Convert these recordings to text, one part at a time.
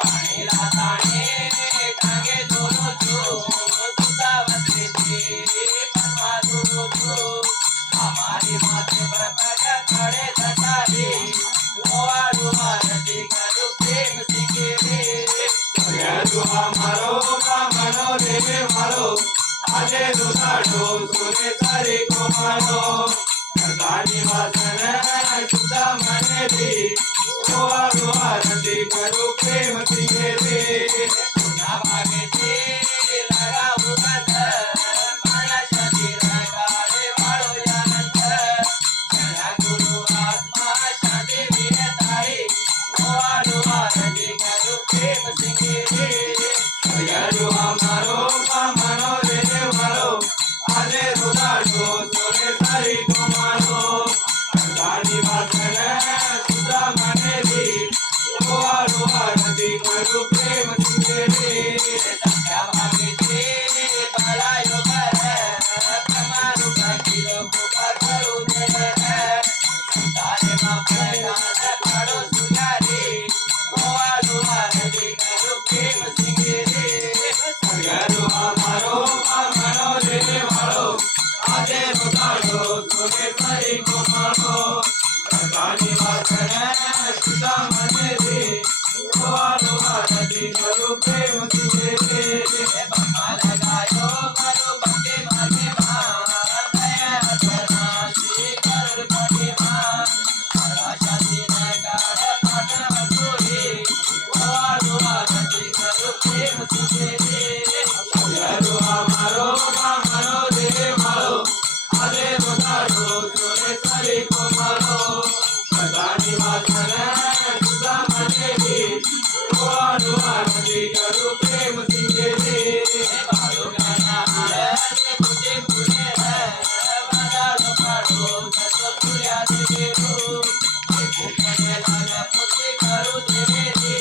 पाणी राहताने टांगे दोन चो तुझा वसले रे मारो आजे रुदाडो सोने सारी को मारो करतानी वासन सुधा मने दी रोआ रोआ रंदी करू प्रेम सिंगे रे पुण्या भागे थे लगा उगत माना शरीर गाड़े वालो यानंत जया गुरु आत्मा शांति विनताई रोआ रोआ रंदी करू प्रेम सिंगे रे जया रोआ मारो मानो रे मारो आजे रुदाडो सोने सारी को मारो करतानी वासन सुधा मने दी रोआ रोआ रंदी करू प्रेम सिंगे रे संख्या भागे थे बड़ा योगर परमाणु भक्तियों को करू दे सारे मापे गान पड़ो सुनारे रोआ रोआ रंदी करू प्रेम सिंगे रे रोआ मारो मानो रे मारो आजे रुदाडो सोने सारी को मारो करतानी वासन सुधा मने दी रोआ रोआ रंदी करू प्रेम सिंगे रे बाबा लगायो करो भक्ति मागे दया करना श्री करुण कोटि शांति नगाड़ पाटन मसूरी रोआ रोआ रंदी करू प्रेम सिंगे रे रोआ मारो मानो रे मारो आजे रुदाडो सोने सारी को मारो करतानी वासन सुधा मने दी रोआ रोआ रंदी करू प्रेम सिंगे रे बालो गाना आरत मुझे पुणे है बजाड़ो पाड़ो सतो तुया देवे रो पुणे लागे मुझे करू देवे रे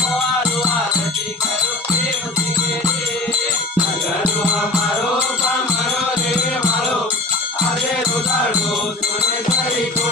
रोआ रोआ रंदी करू प्रेम सिंगे रे रोआ मारो मानो रे मारो आजे रुदाडो सोने सारी को